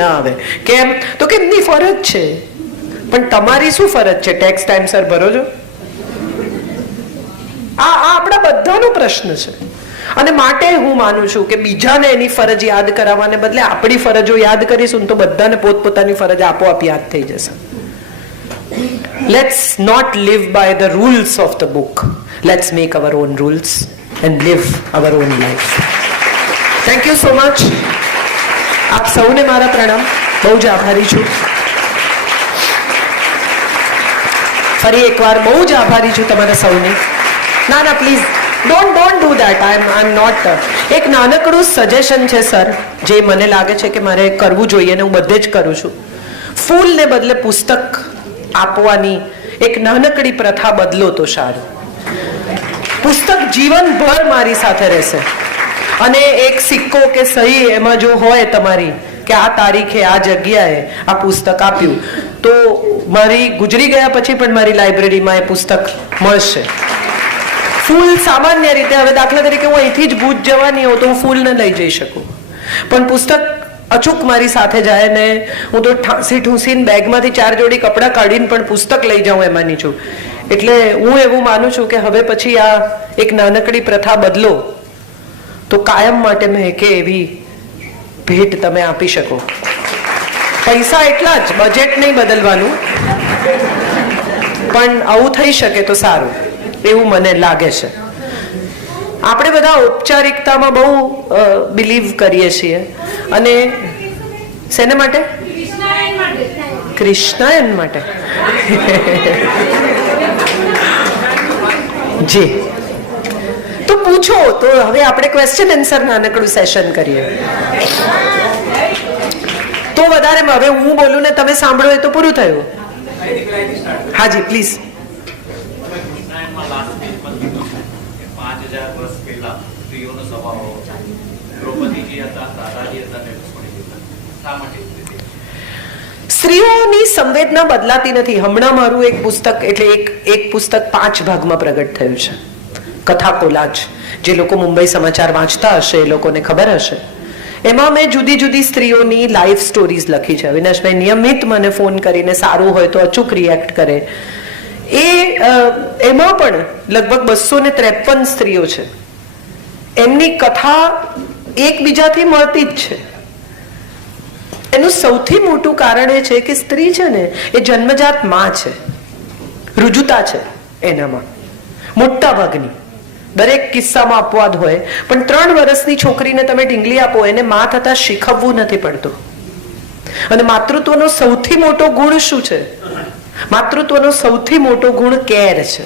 ના આવે. કેમ? તો કે એમની ફરજ છે. પણ તમારી શું ફરજ છે? ટેક્સ ટાઈમસર ભરો છો? આ આપણા બધાનો પ્રશ્ન છે. અને માટે હું માનું છું કે બીજાને એની ફરજ યાદ કરાવવાને બદલે આપણી ફરજો યાદ કરીશું તો બધાને પોતપોતાની ફરજ આપોઆપ યાદ થઈ જશે. Let's not live by the rules of the book. Let's make our own rules and live our own life. Thank you so much. આપ સૌને મારા પ્રણામ. બહુ જ આભારી છું. ફરી એકવાર બહુ જ આભારી છું તમારા સૌને. ના please don't do that. I'm not. એક નાનકડું સજેશન છે સર, જે મને લાગે છે કે મારે કરવું જોઈએ અને હું બધે જ કરું છું. ફૂલને બદલે પુસ્તક આપવાની એક નાનકડી પ્રથા બદલો તો સારું. પુસ્તક જીવનભર મારી સાથે રહેશે. અને એક સિક્કો કે સહી એમાં જો હોય તમારી કે આ તારીખે આ જગ્યાએ આ પુસ્તક આપ્યું, તો મારી ગુજરી ગયા પછી પણ મારી લાઇબ્રેરીમાં એ પુસ્તક મળશે. ફૂલ સામાન્ય રીતે, હવે દાખલા તરીકે હું અહીંથી જ ભૂજ જવાની હોઉં તો હું ફૂલ ન લઈ જઈ શકું, પણ પુસ્તક અચૂક મારી સાથે જાય ને હું તો ઠૂંસીને બેગમાંથી 4 જોડી કપડાં કાઢીને પણ પુસ્તક લઈ જાઉં એમાંની છું. એટલે હું એવું માનું છું કે હવે પછી આ એક નાનકડી પ્રથા બદલો તો કાયમ માટે મેં કે એવી ભેટ તમે આપી શકો. પૈસા એટલા જ, બજેટ નહીં બદલવાનું, પણ આવું થઈ શકે તો સારું એવું મને લાગે છે. આપણે બધા ઔપચારિકતામાં બહુ બિલીવ કરીએ છીએ. અને શેને માટે? કૃષ્ણાયન માટે. જી, તો પૂછો. તો હવે આપણે ક્વેશ્ચન આન્સર નાનકડું સેશન કરીએ. તો વધારે હવે હું બોલું ને તમે સાંભળો એ તો પૂરું થયું. હાજી પ્લીઝ. 5000 વર્ષ પહેલા સ્ત્રીઓનો સ્વભાવ દ્રૌપદીજી હતા, રાધાજી હતા, શા માટે? સ્ત્રીઓની સંવેદના બદલાતી નથી. હમણાં મારું એક પુસ્તક, એટલે એક પુસ્તક 5 ભાગમાં પ્રગટ થયું છે, કથા કોલાજ. જે લોકો મુંબઈ સમાચાર વાંચતા હશે એ લોકોને ખબર હશે. એમાં મેં જુદી જુદી સ્ત્રીઓની લાઈફ સ્ટોરીઝ લખી છે. અવિનાશભાઈ નિયમિત મને ફોન કરીને સારું હોય તો અચૂક રિએક્ટ કરે. એમાં પણ લગભગ 253 સ્ત્રીઓ છે. એમની કથા એકબીજાથી મળતી જ છે. એનું સૌથી મોટું કારણ એ છે કે સ્ત્રી છે ને એ જન્મજાત માં છે, રુજુતા છે એનામાં મોટા ભાગની. દરેક કિસ્સામાં અપવાદ હોય, પણ 3 વર્ષની છોકરીને તમે ઢીંગલી આપો, એને માં થતા શીખવવું નથી પડતું. અને માતૃત્વનો સૌથી મોટો ગુણ શું છે? માતૃત્વનો સૌથી મોટો ગુણ કેર છે.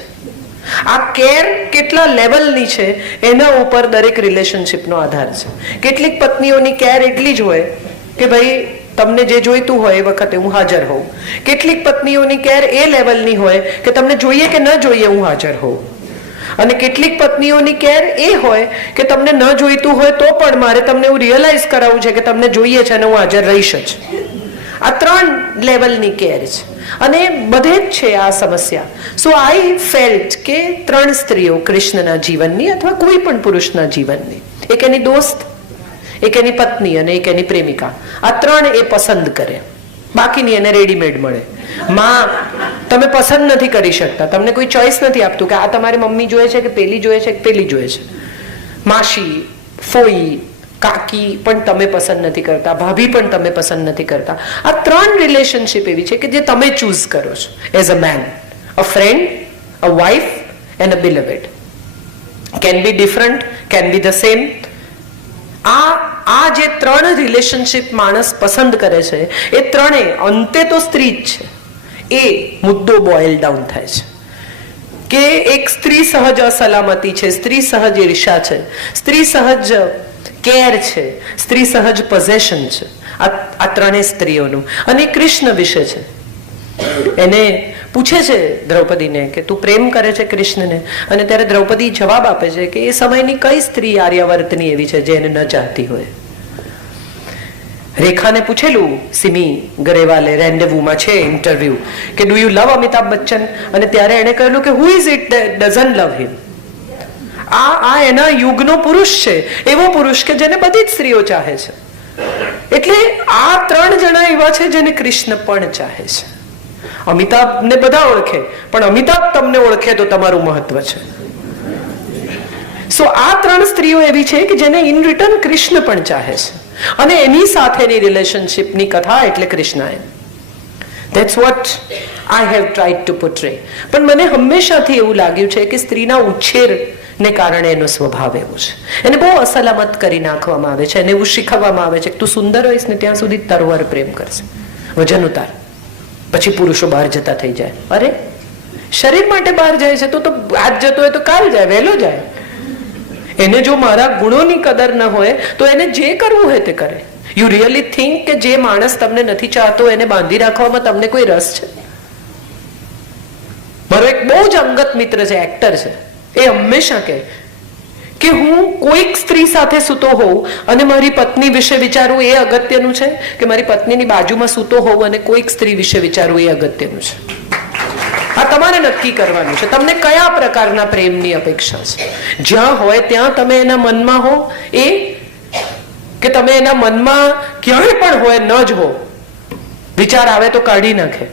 આ કેર કેટલા લેવલની છે એના ઉપર દરેક રિલેશનશીપનો આધાર છે. કેટલીક પત્નીઓની કેર એટલી જ હોય કે ભાઈ તમને જે જોઈતું હોય એ વખતે હું હાજર હોઉં. કેટલીક પત્નીઓની કેર એ લેવલની હોય કે તમને જોઈએ કે ન જોઈએ હું હાજર હોઉં. અને કેટલીક પત્નીઓની કેર એ હોય કે તમને ન જોઈતું હોય તો પણ મારે તમને એવું રિયલાઇઝ કરાવવું છે કે તમને જોઈએ છે અને હું હાજર રહીશ જ. આ 3 લેવલની કેર છે અને બધે જ છે આ સમસ્યા. સો આઈ ફેલ્ટ કે 3 સ્ત્રીઓ કૃષ્ણના જીવનની અથવા કોઈ પણ પુરુષના જીવનની, એક એની દોસ્ત, એક એની પત્ની અને એક એની પ્રેમિકા, આ 3 એ પસંદ કરે. બાકીની એને રેડીમેડ મળે. માં તમે પસંદ નથી કરી શકતા, તમને કોઈ ચોઈસ નથી આપતું કે આ તમારી મમ્મી જોઈએ છે કે પેલી જોઈએ છે કે પેલી જોઈએ છે. માસી, ફોઈ, કાકી પણ તમે પસંદ નથી કરતા, ભાભી પણ તમે પસંદ નથી કરતા. આ 3 રિલેશનશીપ એવી છે કે જે તમે ચૂઝ કરો છો as a man, a friend, a wife and a beloved. Can be different, can be the same. આ જે 3 રિલેશનશીપ માણસ પસંદ કરે છે એ 3 અંતે તો સ્ત્રી જ છે. એ મુદ્દો બોઇલ ડાઉન થાય છે કે એક સ્ત્રી સહજ અસલામતી છે, સ્ત્રી સહજ ઈર્ષા છે, સ્ત્રી સહજ કેર છે, સ્ત્રી સહજ પોઝેશન છે. આ 3 સ્ત્રીઓનું. અને કૃષ્ણ વિશે છે. એને પૂછે છે દ્રૌપદીને કે તું પ્રેમ કરે છે કૃષ્ણને, અને ત્યારે દ્રૌપદી જવાબ આપે છે કે એ સમયની કઈ સ્ત્રી આર્યાવર્તની એવી છે જે એને ન ચાહતી હોય. રેખાને પૂછેલું સિમી ગરેવાલે રેન્ડેવુમાં છે ઇન્ટરવ્યુ કે do you love Amitabh Bachchan, અને ત્યારે એને કહેલું કે હુ ઇઝ ઇટ ડઝન્ટ લવ હિમ. આ એના યુગનો પુરુષ છે, એવો પુરુષ કે જેને બધી જ સ્ત્રીઓ ચાહે છે. એટલે આ 3 જણા એવા છે જેને કૃષ્ણ પણ ચાહે છે. અમિતાભને બધા ઓળખે, પણ અમિતાભ તમને ઓળખે તો તમારું મહત્વ છે. સો આ 3 સ્ત્રીઓ એવી છે કે જેને ઇન રિટર્ન કૃષ્ણ પણ ચાહે છે, અને એની સાથેની રિલેશનશિપની કથા એટલે Krishnayan. That's what I have tried to portray. પણ મને હંમેશાથી એવું લાગ્યું છે કે સ્ત્રીના ઉછેરને કારણે એનો સ્વભાવ એવો છે. એને બહુ અસલામત કરી નાખવામાં આવે છે, એને એવું શીખવવામાં આવે છે કે તું સુંદર હોઈશ ને ત્યાં સુધી તારો વર પ્રેમ કરશે, વજન ઉતાર, પછી પુરુષો બહાર જતા થઈ જાય. અરે શરીર માટે બહાર જાય છે તો આજ જતો હોય તો કાલ જાય, વહેલો જાય. એને જો મારા ગુણોની કદર ન હોય તો એને જે કરવું હોય તે કરે. યુ રિયલી થિંક કે જે માણસ તમને નથી ચાહતો એને બાંધી રાખવામાં તમને કોઈ રસ છે? મારો એક બહુ જ અંગત મિત્ર છે, એક્ટર છે, એ હંમેશા કહે કે હું કોઈક સ્ત્રી સાથે સૂતો હોઉં અને મારી પત્ની વિશે વિચારવું એ અગત્યનું છે કે મારી પત્નીની બાજુમાં સૂતો હોઉં અને કોઈક સ્ત્રી વિશે વિચારવું એ અગત્યનું છે. આ તમારે નક્કી કરવાનું છે તમને કયા પ્રકારના પ્રેમની અપેક્ષા છે. જ્યાં હોય ત્યાં તમે એના મનમાં હો, એ કે તમે એના મનમાં ક્યાંય પણ હોય ન જ હો, વિચાર આવે તો કાઢી નાખે.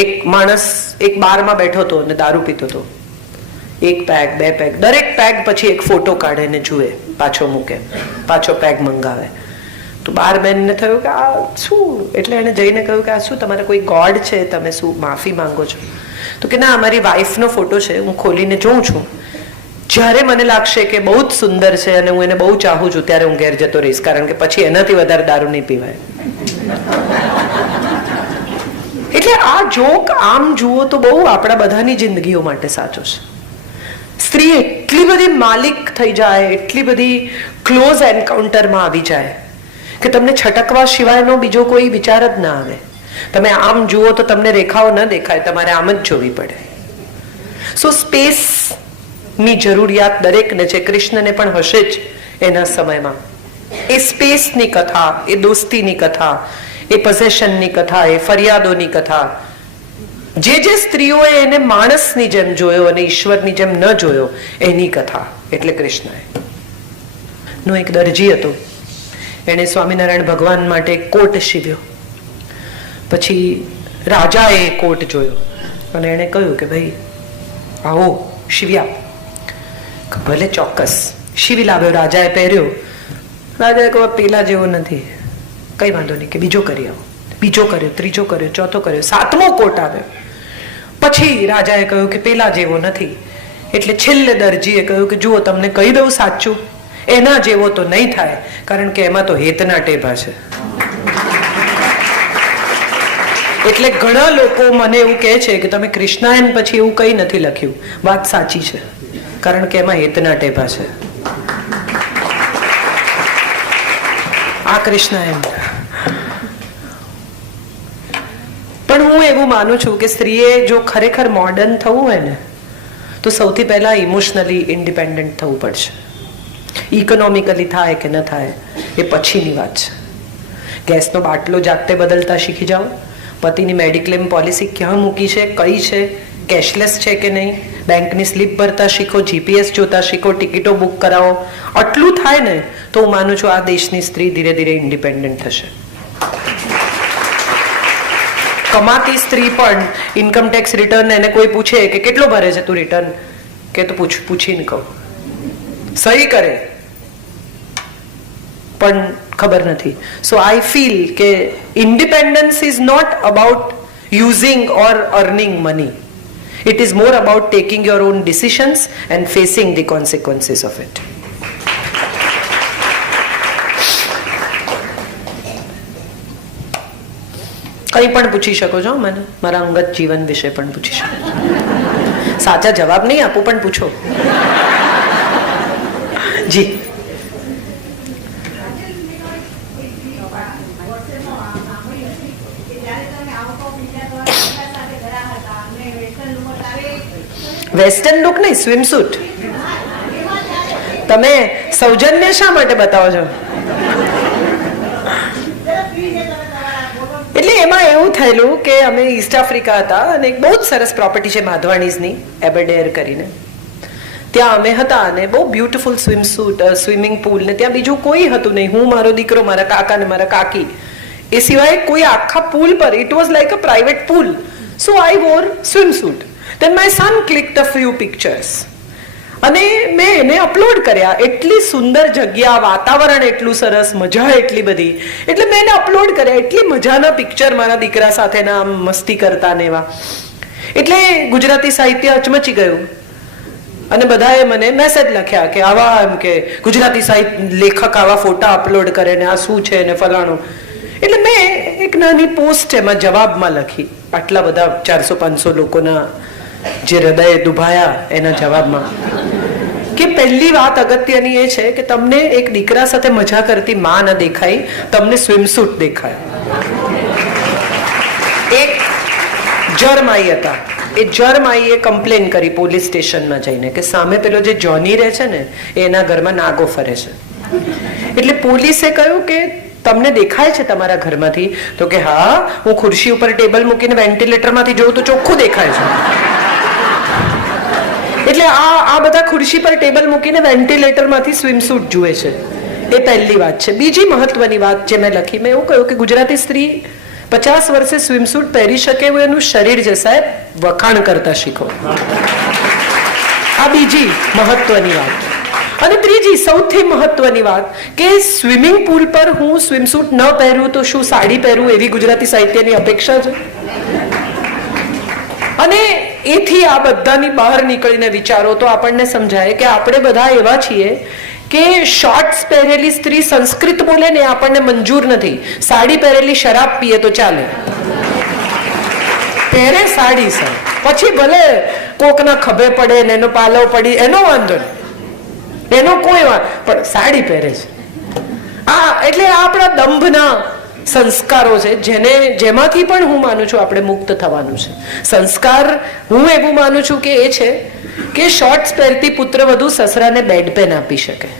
એક માણસ એક બારમાં બેઠો હતો અને દારૂ પીતો હતો. 1 પેગ 2 પેગ, દરેક પેગ પછી એક ફોટો કાઢે ને જુએ, પાછો મૂકે, પાછો પેગ મંગાવે. તો બારમેનને થયું કે આ શું, એટલે એને જઈને કહ્યું કે આ શું તમારે કોઈ ગોડ છે, તમે શું માફી માંગો છો? તો કે ના, અમારી વાઈફનો ફોટો છે, હું ખોલીને જોઉં છું, જ્યારે મને લાગશે કે બહુ જ સુંદર છે અને હું એને બહુ ચાહું છું ત્યારે હું ઘેર જતો રહીશ, કારણ કે પછી એનાથી વધારે દારૂ નહીં પીવાય. એટલે આ જોક આમ જુઓ તો બહુ આપણા બધાની જિંદગીઓ માટે સાચો છે. સ્ત્રી એટલી બધી માલિક થઈ જાય, એટલી બધી ક્લોઝ એન્કાઉન્ટરમાં આવી જાય કે તમને છટકવા સિવાયનો બીજો કોઈ વિચાર જ ના આવે. તમે આમ જુઓ તો તમને રેખાઓ ન દેખાય, તમારે આમ જ જોવી પડે. સો સ્પેસ ની જરૂરિયાત દરેકને છે, કૃષ્ણને પણ હશે જ એના સમયમાં. એ સ્પેસની કથા, એ દોસ્તીની કથા, એ પોઝેશનની કથા, એ ફરિયાદોની કથા, જે સ્ત્રીઓએ એને માણસની જેમ જોયો અને ઈશ્વરની જેમ ન જોયો એની કથા એટલે કૃષ્ણ. નો એક દરજી હતો, એણે સ્વામિનારાયણ ભગવાન માટે કોટ સીવ્યો. પછી રાજાએ કોટ જોયો અને એણે કહ્યું કે ભાઈ આવો સીવી આપ. ભલે, ચોક્કસ સીવી લાવ્યો. રાજાએ પહેર્યો. રાજાએ કહ્યું પેલા જેવો નથી, કઈ વાંધો નહીં, કે બીજો કરી આવો. બીજો કર્યો, ત્રીજો કર્યો, ચોથો કર્યો, 7મો કોટ આવ્યો. પછી રાજાએ કહ્યું કે પેલા જેવો નથી. એટલે છેલ્લે દરજીએ કહ્યું કે જુઓ, તમને કહી દઉં સાચું, એના જેવો તો નહીં થાય, કારણ કે એમાં તો હેતના ટેભા છે. એટલે ઘણા લોકો મને એવું કહે છે કે તમે કૃષ્ણાયન પછી એવું કંઈ નથી લખ્યું. વાત સાચી છે, કારણ કે એમાં હેતના ટેભા છે. આ કૃષ્ણાયન. પણ હું એવું માનું છું કે સ્ત્રીએ જો ખરેખર મોડર્ન થવું હોય ને તો સૌથી પહેલા ઇમોશનલી ઇન્ડિપેન્ડન્ટ થવું પડશે. ઇકોનોમિકલી થાય કે ન થાય એ પછીની વાત છે. ગેસનો બાટલો જાતે બદલતા શીખી જાઓ, પતિની મેડિક્લેમ પોલિસી ક્યાં મૂકી છે, કઈ છે, કેશલેસ છે કે નહીં, બેંકની સ્લીપ ભરતા શીખો, જીપીએસ જોતા શીખો, ટિકિટો બુક કરાવો. આટલું થાય ને તો હું માનું છું આ દેશની સ્ત્રી ધીરે ધીરે ઇન્ડિપેન્ડન્ટ થશે. કમાતી સ્ત્રી પણ ઇન્કમ ટેક્સ રિટર્ન એને કોઈ પૂછે કે કેટલો ભરે છે તું રિટર્ન, કે તો પૂછીને કહું, સહી કરે પણ ખબર નથી. સો આઈ ફીલ કે independence is not about using or earning money. It is more about taking your own decisions and facing the consequences of it. કંઈ પણ પૂછી શકો છો મને, મારા અંગત જીવન વિશે પણ પૂછી શકો. સાચા જવાબ નહીં આપું પણ પૂછો. જી. વેસ્ટર્ન લુક નહીં, સ્વિમસૂટ. તમે સૌજન્ય શા માટે બતાવો છો? એટલે એમાં એવું થયેલું કે અમે ઈસ્ટ આફ્રિકા હતા અને એક બહુ જ સરસ પ્રોપર્ટી છે માધવાણીઝની, એબરડેર કરીને. ત્યાં અમે હતા અને બહુ બ્યુટીફુલ સ્વિમિંગ પુલ ને ત્યાં બીજું કોઈ હતું નહીં, હું, મારો દીકરો, મારા કાકા ને મારા કાકી, એ સિવાય કોઈ આખા પુલ પર. It was like a private pool. So I wore swimsuit. Then my son clicked a few pictures અને મેં એને અપલોડ કર્યા. એટલી સુંદર જગ્યા, વાતાવરણ એટલું સરસ, મજા એટલી બધી, એટલે મેં એને અપલોડ કર્યા. એટલી મજાના પિક્ચર મારા દીકરા સાથેના, આમ મસ્તી કરતા ને એવા. એટલે ગુજરાતી સાહિત્ય અચમચી ગયું અને બધાએ મને મેસેજ લખ્યા કે આવા, એમ કે ગુજરાતી સાહિત્ય લેખક આવા ફોટા અપલોડ કરે ને આ શું છે ને ફલાણું. એટલે મેં એક નાની પોસ્ટ એમાં જવાબમાં લખી, આટલા બધા 400-500 લોકોના જે હૃદય દુભાયા એના જવાબમાં, કે પહેલી વાત અગત્યની એ છે કે તમને એક દીકરા સાથે મજા કરતી માં ન દેખાય, તમને સ્વિમસૂટ દેખાય. એક જરમાઈ હતા, એ જરમાઈએ કમ્પ્લેન કરી પોલીસ સ્ટેશનમાં જઈને કે સામે પેલો જે જોની રહે છે ને એના ઘરમાં નાગો ફરે છે. એટલે પોલીસે કહ્યું કે તમને દેખાય છે તમારા ઘરમાંથી? તો કે હા, હું ખુરશી ઉપર ટેબલ મૂકીને વેન્ટિલેટરમાંથી જોઉં તો ચોખ્ખું દેખાય છે. એટલે આ બધા ખુરશી પર ટેબલ મૂકીને વેન્ટિલેટરમાંથી સ્વિમસૂટ જુએ છે. એ પહેલી વાત છે. બીજી મહત્વની વાત જે મેં લખી, મેં એવું કહ્યું કે ગુજરાતી સ્ત્રી 50 વર્ષે સ્વિમસૂટ પહેરી શકે એવું એનું શરીર છે સાહેબ, વખાણ કરતા શીખો. આ બીજી મહત્વની વાત. અને ત્રીજી સૌથી મહત્વની વાત કે સ્વિમિંગ પુલ પર હું સ્વિમસૂટ ન પહેરું તો શું સાડી પહેરું એવી ગુજરાતી સાહિત્યની અપેક્ષા છે? અને એથી આ બધાની બહાર નીકળીને વિચારો તો આપણને સમજાય કે આપણે બધા એવા છીએ કે શોર્ટ્સ પહેરેલી સ્ત્રી સંસ્કૃત બોલે ને આપણને મંજૂર નથી, સાડી પહેરેલી શરાબ પીએ તો ચાલે. પહેરે સાડી સર, પછી ભલે કોકના ખભે પડે ને એનો પાલવ પડી એનો વાંધો નહીં, એનો કોઈ વાંધો, પણ સાડી પહેરે છે. એટલે આ આપણા દંભના સંસ્કારો છે જેમાંથી પણ હું માનું છું આપણે મુક્ત થવાનું છે. સંસ્કાર હું એવું માનું છું કે એ છે કે શોર્ટ્સ પહેરતી પુત્રવધુ સસરાને બેડ પેન આપી શકે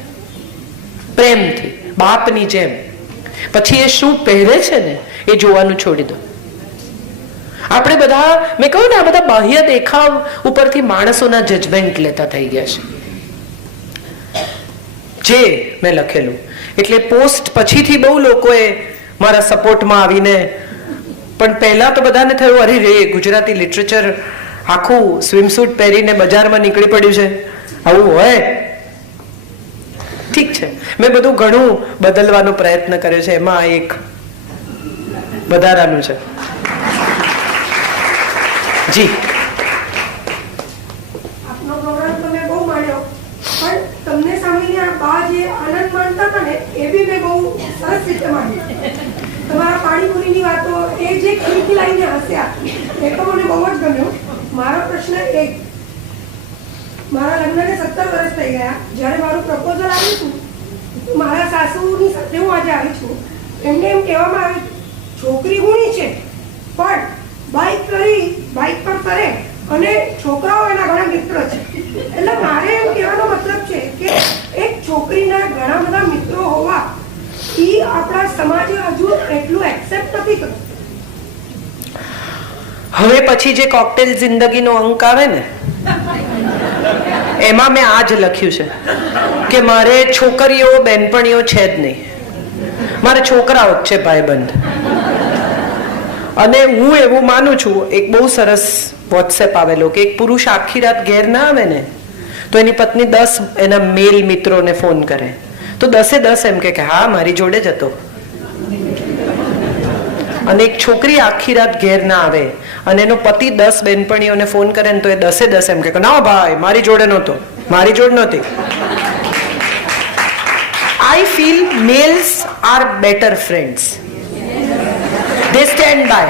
પ્રેમથી, બાપની જેમ. પછી એ શું પહેરે છે ને એ જોવાનું છોડી દો. આપણે બધા, મેં કહ્યું ને, આ બધા બાહ્ય દેખાવ ઉપરથી માણસોના જજમેન્ટ લેતા થઈ ગયા છે. જે મેં લખેલું એટલે પોસ્ટ પછીથી બહુ લોકોએ મારા સપોર્ટમાં આવીને, પણ પહેલા તો બધાને થયું અરે રે ગુજરાતી લિટરેચર આખું સ્વિમસૂટ પહેરીને બજારમાં નીકળી પડ્યું છે, આવું હોય? ઠીક છે, મેં બધું ઘણું બદલવાનો પ્રયત્ન કર્યો છે, એમાં એક વધારાનું છે. જી, આપનો પ્રોગ્રામ તમે બહુ માણ્યો, પણ તમને સાંભળીને આ બા જે આનંદ માણતા હતા ને એ બી મેં બહુ સરસ રીતે માણી. તમારા પાણીપુરીની વાતો, એ જે ખીલખીલાઈને હસ્યા, એ તો મને બહુ જ ગમ્યું. મારો પ્રશ્ન એક, મારા લગ્નને 17 વર્ષ થઈ ગયા. જ્યારે મારું પ્રપોઝલ આવ્યું હતું, મારા સાસુની સાથે હું આજે આવી છું. એમને એમ કહેવામાં આવ્યું છોકરી ગુણી છે પણ બાઇક પર ફરે અને છોકરાઓ એના ઘણા મિત્ર છે. એટલે મારે એમ કહેવાનો મતલબ છે કે એક છોકરીના ઘણા બધા મિત્રો હોવા એ આપણા સમાજે હજુ એટલું એક્સેપ્ટ નથી કરતું. હવે પછી જે કોકટેલ જિંદગીનો અંક આવે ને એમાં મેં આ જ લખ્યું છે કે મારે છોકરીઓ બેનપણીઓ છે જ નહીં, મારે છોકરાઓ જ છે ભાઈબંધ. અને હું એવું માનું છું, એક બહુ સરસ વોટ્સએપ આવેલો કે એક પુરુષ આખી રાત ઘેર ના આવે ને તો એની પત્ની 10 એના મેલ મિત્રોને ફોન કરે તો 10 એમ કે હા મારી જોડે જ હતો. અને એક છોકરી આખી રાત ઘેર ના આવે અને એનો પતિ 10 બેનપણીઓને ફોન કરે ને તો એ 10 એમ કે ના ભાઈ મારી જોડે નહોતો, મારી જોડે નહોતી. I feel males are better friends. They stand by.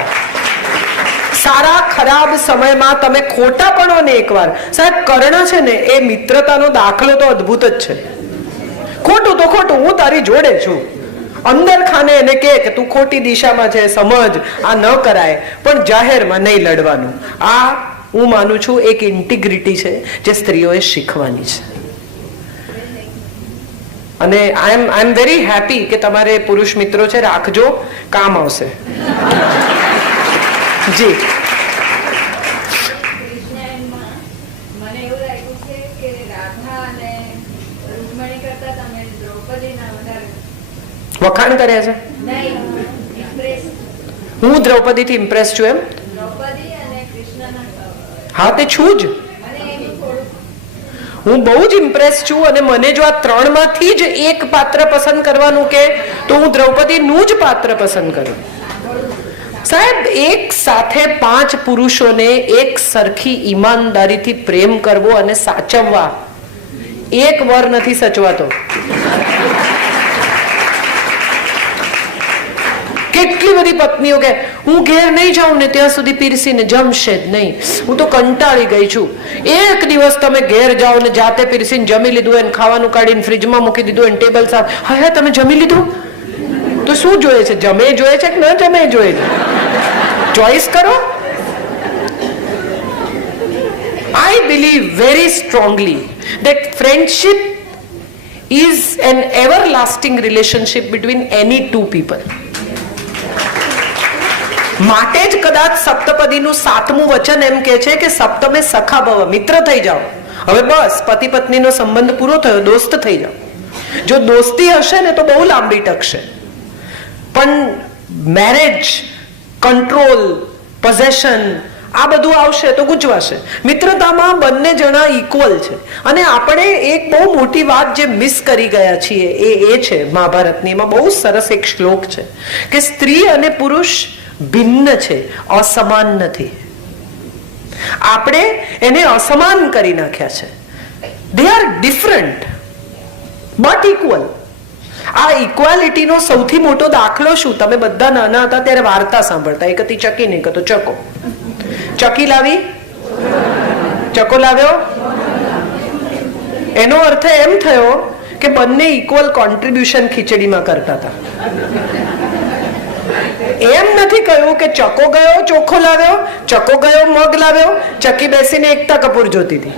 સારા ખરાબ સમયમાં તમે ખોટા પડો ને એકવાર, સાહેબ કર્ણ છે ને એ મિત્રતાનો દાખલો તો અદ્ભુત જ છે. ખોટું તો ખોટું, હું તારી જોડે છું. અંદર ખાને એને કે તું ખોટી દિશામાં છે, સમજ, આ ન કરાય, પણ જાહેરમાં નહીં લડવાનું. આ હું માનું છું એક ઇન્ટિગ્રિટી છે જે સ્ત્રીઓએ શીખવાની છે. અને આઈ એમ વેરી હેપી કે તમારે પુરુષ મિત્રો છે, રાખજો, કામ આવશે. જી, મને એવું લાગ્યું છે કે રાઘવ વખાણ કર્યા છે? હું દ્રૌપદીથી ઇમ્પ્રેસ છું એમ? હા, તે છું જ. હું બહુ જ ઇમ્પ્રેસ છું, અને મને જો આ ત્રણમાંથી જ એક પાત્ર પસંદ કરવાનું કે તો હું દ્રૌપદીનું જ પાત્ર પસંદ કરું. સાહેબ, એક સાથે 5 પુરુષોને એક સરખી ઈમાનદારીથી પ્રેમ કરવો અને સાચવવા એક વર નથી સચવાતો. કેટલી બધી પત્નીઓ કે હું ઘેર નહીં જાઉં ને ત્યાં સુધી પીરસીને જમશે જ નહીં, હું તો કંટાળી ગઈ છું. એક દિવસ તમે ઘેર જાઓ ને જાતે પીરસીને જમી લીધું એને ખાવાનું કાઢીને ફ્રીજમાં મૂકી દીધું એને ટેબલ સાફ, હા તમે જમી લીધું તો શું જોઈએ છે? જમે જોઈએ છે કે ન જમે જોઈએ છે? ચોઈસ કરો. I believe very strongly that friendship is an everlasting relationship between any two people. માટે જ કદાચ સપ્તપદીનું 7મું વચન એમ કે છે કે સપ્તમે સખા ભવ, મિત્ર થઈ જાઓ. હવે બસ પતિ પત્નીનો સંબંધ પૂરો થયો, દોસ્ત થઈ જાઓ. જો દોસ્તી હશે ને તો બહુ લાંબી ટકશે, પણ મેરેજ, કંટ્રોલ, પોઝેશન આ બધું આવશે તો ગુજવાશે. મિત્રતામાં બંને જણા ઇક્વલ છે. અને આપણે એક બહુ મોટી વાત જે મિસ કરી ગયા છીએ એ છે મહાભારતની. એમાં બહુ સરસ એક શ્લોક છે કે સ્ત્રી અને પુરુષ ભિન્ન છે, અસમાન નથી. આપણે એને અસમાન કરી નાખ્યા છે. They are different but equal. આ ઇક્વાલિટીનો સૌથી મોટો દાખલો શું? તમે બધા નાના હતા ત્યારે વાર્તા સાંભળતા, એક હતી ચકી ને એક હતો ચકો. ચકી લાવી, ચકો લાવ્યો, એનો અર્થ એમ થયો કે બંને ઇક્વલ કોન્ટ્રીબ્યુશન ખીચડીમાં કરતા હતા. એમ નથી કહ્યું કે ચકો ગયો ચોખ્ખો લાવ્યો, ચકો ગયો મગ લાવ્યો, ચકી બેસીને એકતા કપૂર જોતી હતી.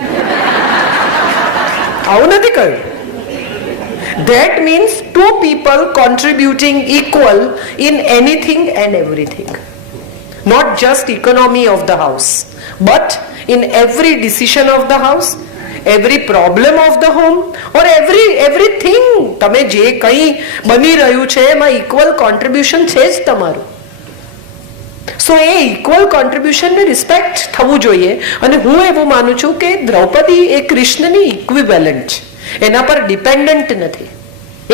આવું નથી કહ્યું. That means two people contributing equal in anything and everything. Not just economy of the house, but in every decision of the house, every problem of the home, or everything. તમે જે કંઈ બની રહ્યું છે એમાં ઇક્વલ કોન્ટ્રીબ્યુશન છે જ તમારું. સો એ ઇક્વલ કોન્ટ્રીબ્યુશનને રિસ્પેક્ટ થવું જોઈએ. અને હું એવું માનું છું કે દ્રૌપદી એ કૃષ્ણની ઇક્વિવેલન્ટ છે, એના પર ડિપેન્ડન્ટ નથી.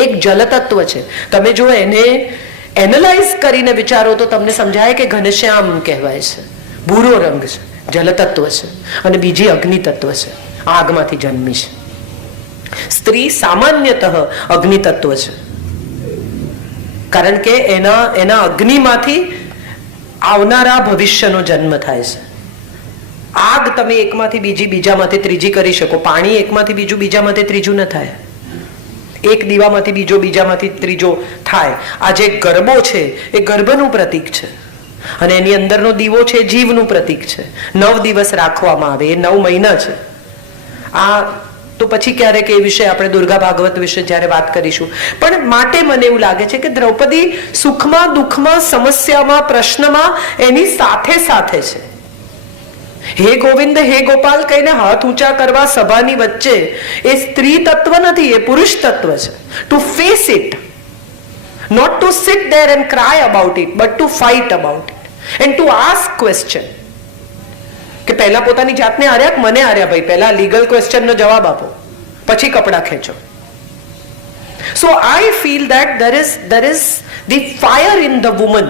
એક જલતત્વ છે. તમે જો એને એનાલાઇઝ કરીને વિચારો તો તમને સમજાય કે ઘનશ્યામ કહેવાય છે, ભૂરો રંગ છે, જલતત્વ છે, અને બીજી અગ્નિ તત્વ છે, આગમાંથી જન્મી છે. સ્ત્રી સામાન્યતઃ અગ્નિ તત્વ છે, કારણ કે એના અગ્નિમાંથી આવનારા ભવિષ્યનો જન્મ થાય છે. આગ તમે એકમાંથી બીજી, બીજામાંથી ત્રીજી કરી શકો. પાણી એકમાંથી બીજું, બીજામાંથી ત્રીજું ન થાય. એક દીવામાંથી બીજો, બીજામાંથી ત્રીજો થાય. આ જે ગરબો છે એ ગર્ભનું પ્રતીક છે, અને એની અંદરનો દીવો છે જીવનું પ્રતીક છે. 9 દિવસ રાખવામાં આવે, એ 9 મહિના છે. આ તો પછી ક્યારેક એ વિશે આપણે દુર્ગા ભાગવત વિશે જ્યારે વાત કરીશું. પણ માટે મને એવું લાગે છે કે દ્રૌપદી સુખમાં, દુઃખમાં, સમસ્યામાં, પ્રશ્નમાં એની સાથે સાથે છે. હે ગોવિંદ, હે ગોપાલ કહીને હાથ ઊંચા કરવા સભાની વચ્ચે એ સ્ત્રી તત્વ નથી, એ પુરુષ તત્વ છે. To face it, not to sit there and cry about it, but to fight about it and to ask question. કે પહેલા પોતાની જાતને હાર્યા, મને હાર્યા ભાઈ, પહેલા લીગલ ક્વેશ્ચનનો જવાબ આપો, પછી કપડા ખેંચો. So I feel that there is the fire in the woman,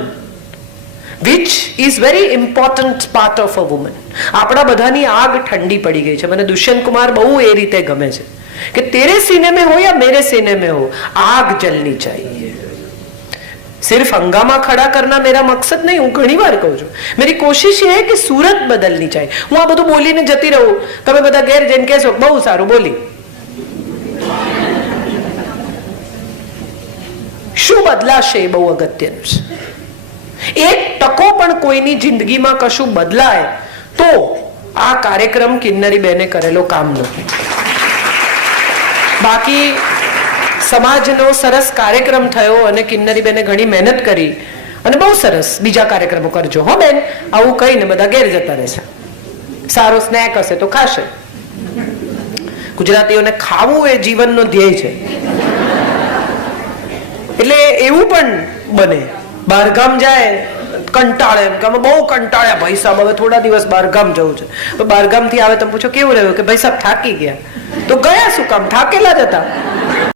which is very important part of a woman. આપણા બધાની આગ ઠંડી પડી ગઈ છે. મને દુષ્યંત કુમાર બહુ એ રીતે ગમે છે કે તેરે सीने में हो या मेरे सीने में हो, आग जलनी चाहिए. सिर्फ हंगामा खड़ा करना मेरा मकसद नहीं. હું ઘણી વાર કહું છું, मेरी कोशिश ये है कि सूरत बदलनी चाहिए. હું આ બધું બોલીને જતી રહું, તમે બધા ઘેર જઈને કહેશો બહુ સારું બોલી. શું બદલાશે એ બહુ અગત્યનું છે. એક ટકો પણ કોઈની જિંદગીમાં કશું બદલાય તો આ કાર્યક્રમ કિન્નરી બેને કરેલો કામનો. બાકી સમાજનો સરસ કાર્યક્રમ થયો અને કિન્નરી બેને ઘણી મહેનત કરી અને બહુ સરસ બીજા કાર્યક્રમો કરજો હો બેન, આવું કહીને બધા ઘેર જતા રહેશે. સારો સ્નેક હશે તો ખાશે. ગુજરાતીઓને ખાવું એ જીવનનો ધ્યેય છે. એટલે એવું પણ બને, બહારગામ જાય કંટાળે કે અમે બહુ કંટાળ્યા ભાઈ સાહેબ, હવે થોડા દિવસ બહારગામ જવું છે. બહારગામ થી આવે તમે પૂછો કેવું રહ્યું, કે ભાઈ સાહેબ થાકી ગયા. તો ગયા શું કામ, થાકેલા જ હતા.